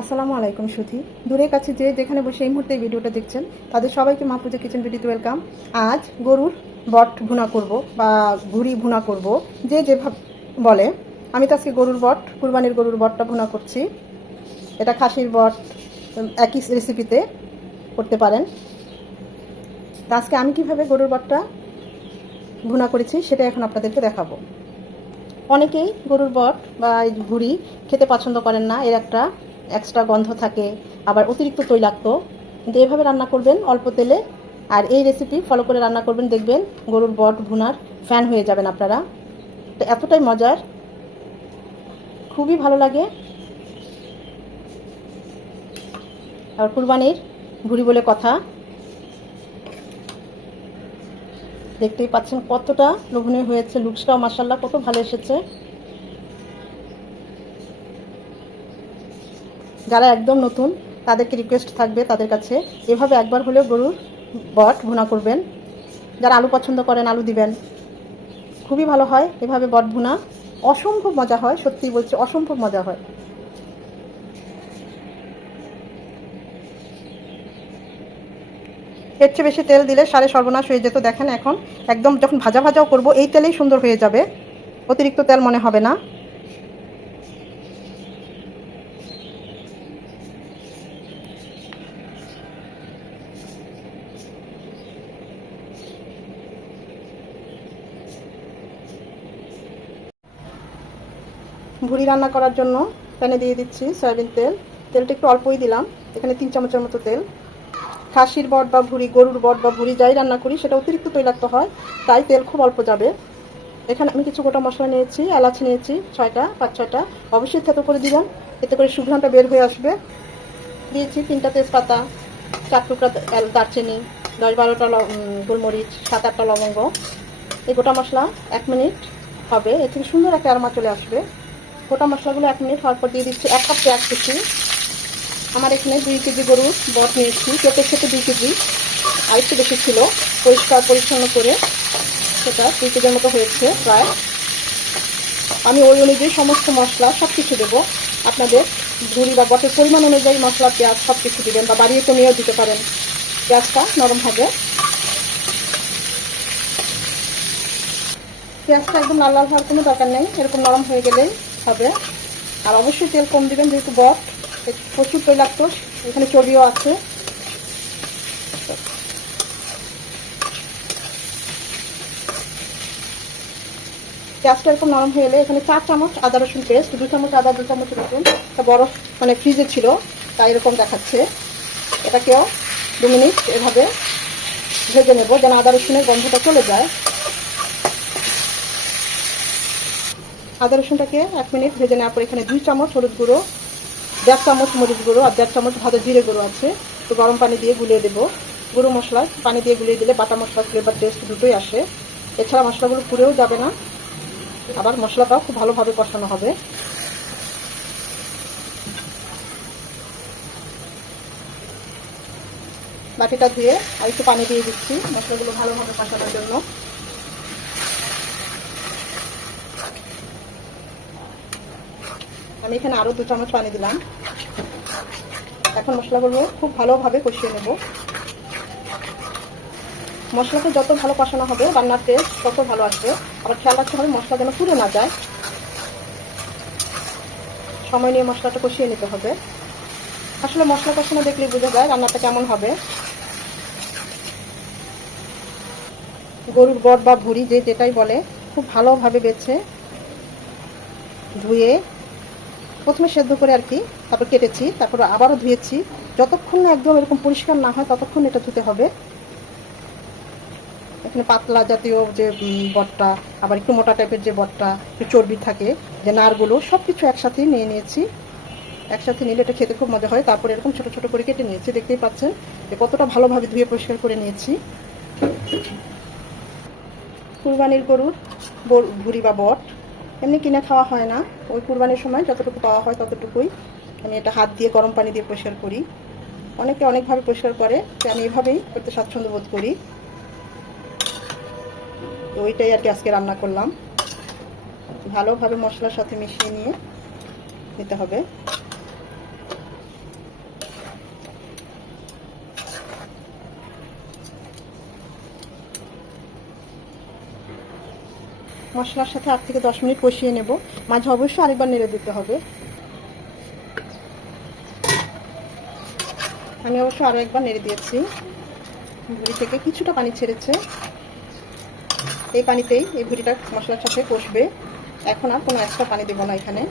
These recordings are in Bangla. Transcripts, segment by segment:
আসসালামু আলাইকুম সুধি। দূরে কাছে যে যেখানে বসে এই মুহূর্তে ভিডিওটা দেখছেন তাদের সবাইকে মাহফুজা কিচেন ভিডিওতে ওয়েলকাম। আজ গরুর বট ভুনা করব বা ভুড়ি ভুনা করব, যে যেভাবে বলে। আমি তো আজকে গরুর বট, কুরবানির গরুর বটটা ভুনা করছি। এটা খাসির বট, একই রেসিপিতে করতে পারেন। তা আজকে আমি কিভাবে গরুর বটটা ভুনা করেছি সেটা এখন আপনাদেরকে দেখাবো। অনেকেই গরুর বট বা এই ভুড়ি খেতে পছন্দ করেন না, এর একটা এক্সট্রা গন্ধ থাকে, আবার অতিরিক্ত তৈলাক্ত। কিন্তু এভাবে রান্না করবেন অল্প তেলে, আর এই রেসিপি ফলো করে রান্না করবেন, দেখবেন গরুর বট ভুনার ফ্যান হয়ে যাবেন আপনারা। তো এতটাই মজার, খুবই ভালো লাগে। আর কুরবানির ভুড়ি বলে কথা, দেখতেই পাচ্ছেন কতটা লোভনীয় হয়েছে, লুকসটাও মাশাআল্লাহ কত ভালো এসেছে। যারা একদম নতুন তাদেরকে রিকোয়েস্ট থাকবে তাদের কাছে, এভাবে একবার হলেও গরুর বট ভুনা করবেন। যারা আলু পছন্দ করেন আলু দিবেন, খুবই ভালো হয় এভাবে বট ভুনা। অসম্ভব মজা হয়, সত্যি বলছি অসম্ভব মজা হয়। এর চেয়ে বেশি তেল দিলে সারে সর্বনাশ হয়ে যেত। দেখেন এখন একদম যখন ভাজা ভাজাও করব এই তেলেই সুন্দর হয়ে যাবে, অতিরিক্ত তেল মনে হবে না। ভুড়ি রান্না করার জন্য প্যানে দিয়ে দিচ্ছি সয়াবিন তেল। তেলটা একটু অল্পই দিলাম, এখানে 3 চামচের মতো তেল। খাসির বট বা ভুড়ি, গরুর বট বা ভুড়ি যাই রান্না করি সেটা অতিরিক্ত তৈলাক্ত হয়, তাই তেল খুব অল্প যাবে। এখানে আমি কিছু গোটা মশলা নিয়েছি, এলাচ নিয়েছি 6টা 5-6টা, অবশ্যই থেতো করে দিবেন, এতে করে সুঘ্রাণটা বের হয়ে আসবে। দিয়েছি 3টা তেজপাতা, 4 টুকরা দারচিনি, 10-12টা গোলমরিচ, 7-8টা লবঙ্গ। এই গোটা মশলা 1 মিনিট হবে, এর থেকে সুন্দর একটা অ্যারোমা চলে আসবে। গোটা মশলাগুলো 1 মিনিট হওয়ার পর দিয়ে দিচ্ছি 1 কাপ পেঁয়াজ কুচি। আমার এখানে 2 কেজি গরুর বট নিয়েছি, পেঁপের থেকে 2 কেজি, আর একটু বেশি ছিল। পরিষ্কার পরিচ্ছন্ন করে সেটা 2 কেজির মতো হয়েছে প্রায়। আমি ওই অনুযায়ী সমস্ত মশলা সব কিছু দেবো। আপনাদের ভুড়ি বা বটের পরিমাণ অনুযায়ী মশলা পেঁয়াজ সব কিছু দেবেন, বা বাড়িয়ে কমিয়েও দিতে পারেন। পেঁয়াজটা নরম হবে, পেঁয়াজটা একদম লাল লাল হওয়ার কোনো দরকার নেই, এরকম নরম হয়ে গেলেই হবে। আর অবশ্যই তেল কম দিবেন, যেহেতু বট প্রচুর তৈলাক্ত, এখানে চর্বিও আছে। পেঁয়াজটা এরকম নরম হয়ে এলে এখানে 4 চামচ আদা রসুন পেস্ট, 2 চামচ আদা 2 চামচ রসুন, এটা বরফ মানে ফ্রিজে ছিল তাই এরকম দেখাচ্ছে। এটাকেও 2 মিনিট এভাবে ভেজে নেব, যেন আদা রসুনের গন্ধটা চলে যায়। আদা রসুনটাকে 1 মিনিট ভেজে নেওয়ার পর এখানে 2 চামচ হলুদ গুঁড়ো, 1.5 চামচ মরিচ গুঁড়ো আর 1.5 চামচ ভাজা জিরে গুঁড়ো আছে। তো গরম পানি দিয়ে গুলিয়ে দেবো। গুঁড়ো মশলা পানি দিয়ে গুলিয়ে দিলে বাটা মশলা ফ্লেভার টেস্ট দুটোই আসে। এছাড়া মশলাগুলো পুড়েও যাবে না, আবার মশলাটাও খুব ভালোভাবে কষানো হবে। বাটিটা ধুয়ে আর একটু পানি দিয়ে দিচ্ছি মশলাগুলো ভালোভাবে কষানোর জন্য। আমি এখানে আরও 2 চামচ পানি দিলাম। এখন মশলাগুলো খুব ভালোভাবে কষিয়ে নেব। মশলাকে যত ভালো কষানো হবে রান্নার টেস্ট তত ভালো আসবে। আবার খেয়াল রাখতে হবে মশলা যেন পুড়ে না যায়, সময় নিয়ে মশলাটা কষিয়ে নিতে হবে। আসলে মশলা কষানো দেখলেই বোঝা যায় রান্নাটা কেমন হবে। গরুর বট বা ভুড়ি যে যেটাই বলে, খুব ভালোভাবে বেছে ধুয়ে প্রথমে সেদ্ধ করে আর কি, তারপর কেটেছি, তারপর আবারও ধুয়েছি। যতক্ষণ না একদম এরকম পরিষ্কার না হয় ততক্ষণ এটা ধুতে হবে। এখানে পাতলা জাতীয় যে বটটা, আবার একটু মোটা টাইপের যে বটটা, একটু চর্বি থাকে, যে নারগুলো সব কিছু একসাথেই নিয়ে নিয়েছি। একসাথে নিলে এটা খেতে খুব মজা হয়। তারপরে এরকম ছোট ছোট করে কেটে নিয়েছি, দেখতেই পাচ্ছেন যে কতটা ভালোভাবে ধুয়ে পরিষ্কার করে নিয়েছি। কুরবানির গরুর ভুড়ি বা বট এমনি কিনে খাওয়া হয় না, ওই কুরবানির সময় যতটুকু পাওয়া হয় ততটুকুই। আমি এটা হাত দিয়ে গরম পানি দিয়ে পরিষ্কার করি। অনেকে অনেকভাবে পরিষ্কার করে, আমি এভাবেই করতে স্বাচ্ছন্দ্য বোধ করি। তো ওইটাই আর কি আজকে রান্না করলাম। ভালোভাবে মশলার সাথে মিশিয়ে নিয়ে নিতে হবে। মশলার সাথে 8 থেকে 10 মিনিট কষিয়ে নেব। মাঝে অবশ্যই আরেকবার নেড়ে দিতে হবে। আমি অবশ্য আরও একবার নেড়ে দিয়েছি। ভুড়ি থেকে কিছুটা পানি ছেড়েছে, এই পানিতেই এই ভুড়িটা মশলার সাথে কষবে। এখন আর কোনো এক্সট্রা পানি দেব না এখানে।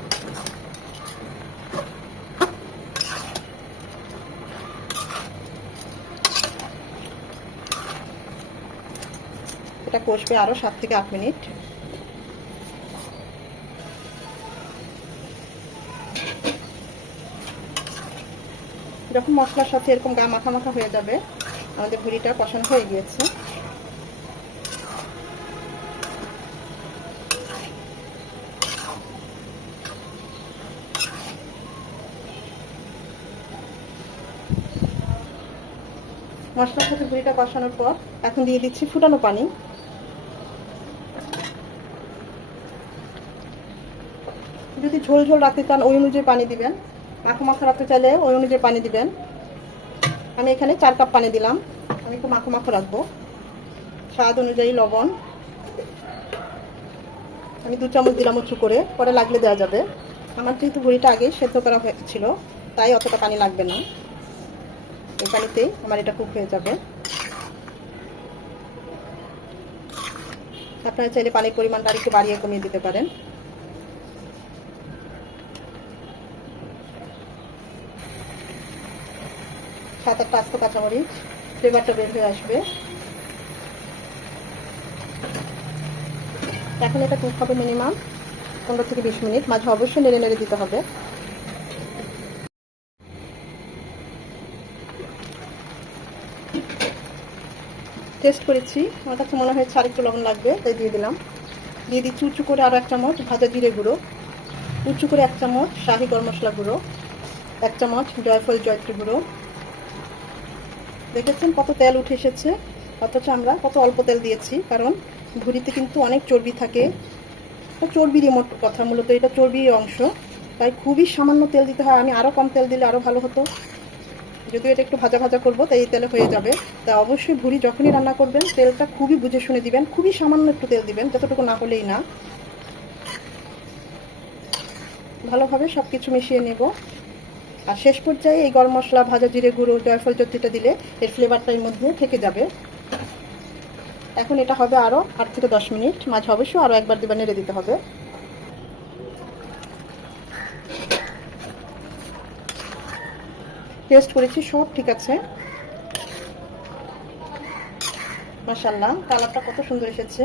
এটা কষবে আরও 7 থেকে 8 মিনিট। যখন মশলার সাথে এরকম গা মাখা মাখা হয়ে যাবে, আমাদের ভুড়িটা কষানো হয়ে গিয়েছে। মশলার সাথে ভুড়িটা কষানোর পর এখন দিয়ে দিচ্ছি ফুটানো পানি। যদি ঝোল ঝোল রাখতে চান ওই অনুযায়ী পানি দিবেন, মাখা মাখা রাখতে চাইলে ওই অনুযায়ী পানি দিবেন। আমি এখানে 4 কাপ পানি দিলাম। আমি একটু মাখা মাখা রাখবো। স্বাদ অনুযায়ী লবণ আমি 2 চামচ দিলাম উঁচু করে, পরে লাগলে দেওয়া যাবে। আমার যেহেতু ভুড়িটা আগে সেদ্ধ করা হয়েছিল, তাই অতটা পানি লাগবে না। এই পানিতেই আমার এটা কুক হয়ে যাবে। আপনারা চাইলে পানির পরিমাণটা আরেকটু বাড়িয়ে কমিয়ে দিতে পারেন। সাত আটটা আস্ত কাঁচামরিচ, ফ্লেভারটা বের হয়ে আসবে। এখন এটা কুক হবে মিনিমাম 15 থেকে 20 মিনিট। মাঝে অবশ্যই নেড়ে নেড়ে দিতে হবে। টেস্ট করেছি, আমার কাছে মনে হয়েছে আরেকটু লবণ লাগবে, তাই দিয়ে দিলাম। দিয়ে দিচ্ছি উঁচু করে আরও 1 চামচ ভাজা জিরে গুঁড়ো, উঁচু করে 1 চামচ শাহি গরম মশলা গুঁড়ো, 1 চামচ জয়ফল জয়ত্রী গুঁড়ো। দেখেছেন কত তেল উঠে এসেছে, অথচ আমরা কত অল্প তেল দিয়েছি, কারণ ভুড়িতে কিন্তু অনেক চর্বি থাকে। চর্বিরই মোট কথা, মূলত এটা চর্বির অংশ, তাই খুবই সামান্য তেল দিতে হয়। আমি আরও কম তেল দিলে আরও ভালো হতো, যদিও এটা একটু ভাজা ভাজা করবো তাই এই তেলে হয়ে যাবে। তা অবশ্যই ভুড়ি যখনই রান্না করবেন তেলটা খুবই বুঝে শুনে দিবেন, খুবই সামান্য একটু তেল দিবেন, যতটুকু না হলেই না। ভালোভাবে সব কিছু মিশিয়ে নেব। আর শেষ পর্যায়ে এই গরম মশলা, ভাজা জিরে গুঁড়ো, জয়ফল জয়ত্রীটা দিলে এর ফ্লেভারটা এর মধ্যে থেকে যাবে। এখন এটা হবে আরও 8 থেকে 10 মিনিট। মাঝে অবশ্যই আরও একবার দিবা নেড়ে দিতে হবে। টেস্ট করেছি, সব ঠিক আছে। মাশাআল্লাহ, কালারটা কত সুন্দর এসেছে,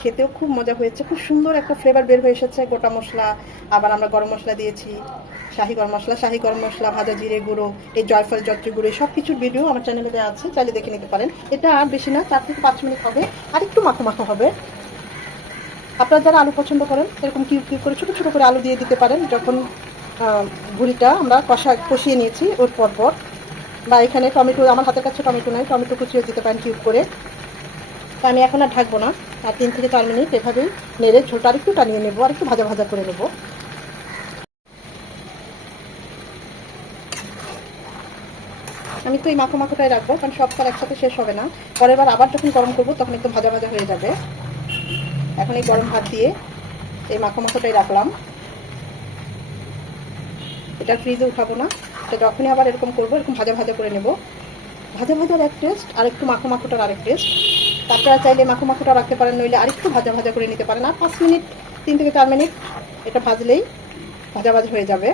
খেতেও খুব মজা হয়েছে। খুব সুন্দর একটা ফ্লেভার বের হয়ে এসেছে। গোটা মশলা, আবার আমরা গরম মশলা দিয়েছি, শাহি গরম মশলা, ভাজা জিরে গুঁড়ো, এই জয়ফল জয়ত্রী গুঁড়ো, সব কিছুর ভিডিও আমার চ্যানেলে দেওয়া আছে, চাইলে দেখে নিতে পারেন। এটা আর বেশি না, 4 থেকে 5 মিনিট হবে, আর একটু মাখো মাখো হবে। আপনারা যারা আলু পছন্দ করেন এরকম কিউব কিউব করে ছোটো ছোটো করে আলু দিয়ে দিতে পারেন, যখন ভুড়িটা আমরা কষিয়ে নিয়েছি ওর পর। বা এখানে টমেটো, আমার হাতের কাছে টমেটো নাই, টমেটো কুচিয়ে দিতে পারেন কিউব করে। তো আমি এখন আর ঢাকবো না, আর 3 থেকে 4 মিনিট এভাবেই নেড়ে ঝোলটা আরেকটু টানিয়ে নেবো, আর একটু ভাজা ভাজা করে নেবো। আমি তো এই মাখো মাখোটাই রাখবো, কারণ সব কাল একসাথে শেষ হবে না। পরের বার আবার যখন গরম করবো তখন একটু ভাজা ভাজা হয়ে যাবে। এখন এই গরম ভাত দিয়ে এই মাখো মাখোটাই রাখলাম। এটা ফ্রিজে উঠাবো না, এটা যখনই আবার এরকম করবো এরকম ভাজা ভাজা করে নেব। ভাজা ভাজার এক টেস্ট, আর একটু মাখো মাখোটার আরেক টেস্ট। আপনারা চাইলে মাখো মাখোটা রাখতে পারেন, নইলে আরেকটু ভাজা ভাজা করে নিতে পারেন। আর 5 মিনিট, 3 থেকে 4 মিনিট এটা ভাজলেই ভাজা ভাজা হয়ে যাবে।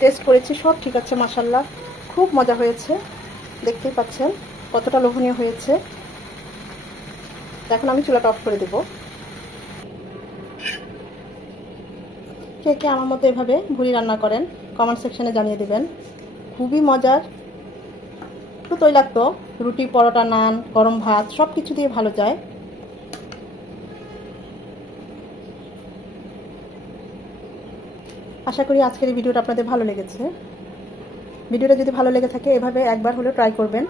টেস্ট করেছি, সব ঠিক আছে মাশাআল্লাহ, খুব মজা হয়েছে। দেখতেই পাচ্ছেন কতটা লোভনীয় হয়েছে। এখন আমি চুলাটা অফ করে দেব। কে কে আমার মতো এভাবে ভুড়ি রান্না করেন কমেন্ট সেকশনে জানিয়ে দেবেন। খুবই মজার, একটু তৈলাক্ত, রুটি, পরোটা, নান, গরম ভাত সব কিছু দিয়ে ভালো যায়। আশা করি আজকের এই ভিডিওটা আপনাদের ভালো লেগেছে। ভিডিওটা যদি ভালো লেগে থাকে এভাবে একবার হলেও ট্রাই করবেন।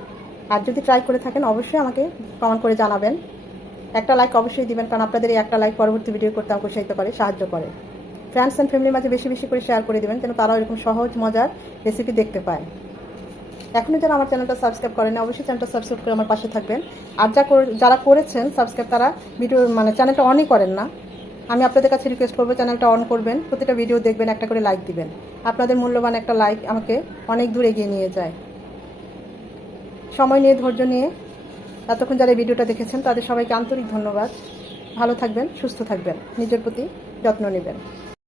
আর যদি ট্রাই করে থাকেন অবশ্যই আমাকে কমেন্ট করে জানাবেন। একটা লাইক অবশ্যই দিবেন, কারণ আপনাদের এই একটা লাইক পরবর্তী ভিডিও করতে আমাকে উৎসাহিত করে, সাহায্য করে। ফ্রেন্ডস অ্যান্ড ফ্যামিলির মাঝে বেশি বেশি করে শেয়ার করে দেবেন, যেন তারাও এরকম সহজ মজার রেসিপি দেখতে পায়। এখনও যারা আমার চ্যানেলটা সাবস্ক্রাইব করেন অবশ্যই চ্যানেলটা সাবস্ক্রাইব করে আমার পাশে থাকবেন। আর যারা করেছেন সাবস্ক্রাইব তারা ভিডিও চ্যানেলটা অনই করেন না, আমি আপনাদের কাছে রিকোয়েস্ট করবো চ্যানেলটা অন করবেন, প্রতিটা ভিডিও দেখবেন, একটা করে লাইক দিবেন। আপনাদের মূল্যবান একটা লাইক আমাকে অনেক দূর এগিয়ে নিয়ে যায়। সময় নিয়ে ধৈর্য নিয়ে এতক্ষণ যারা এই ভিডিওটা দেখেছেন তাদের সবাইকে আন্তরিক ধন্যবাদ। ভালো থাকবেন, সুস্থ থাকবেন, নিজের প্রতি যত্ন নেবেন।